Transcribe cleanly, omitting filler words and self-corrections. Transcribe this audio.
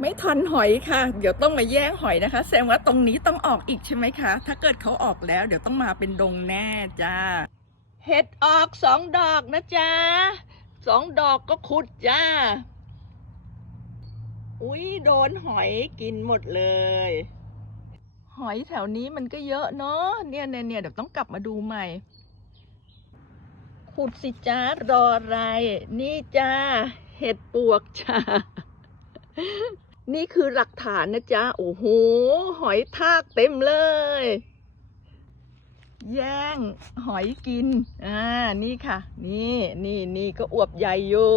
ไม่ทันหอยค่ะเดี๋ยวต้องมาแย่งหอยนะคะแสดงว่าตรงนี้ต้องออกอีกใช่ไหมคะถ้าเกิดเขาออกแล้วเดี๋ยวต้องมาเป็นดงแน่จ้าเห็ดออก2 ดอกนะจ๊ะ2 ดอกก็ขุดจ้าอุ๊ยโดนหอยกินหมดเลยหอยแถวนี้มันก็เยอะเนาะเนี่ยเดี๋ยวต้องกลับมาดูใหม่ขุดสิจ้ารออะไรนี่จ้าเห็ดปวกจ้านี่คือหลักฐานนะจ๊ะโอ้โหหอยทากเต็มเลยแย่งหอยกินนี่ค่ะนี่ก็อวบใหญ่อยู่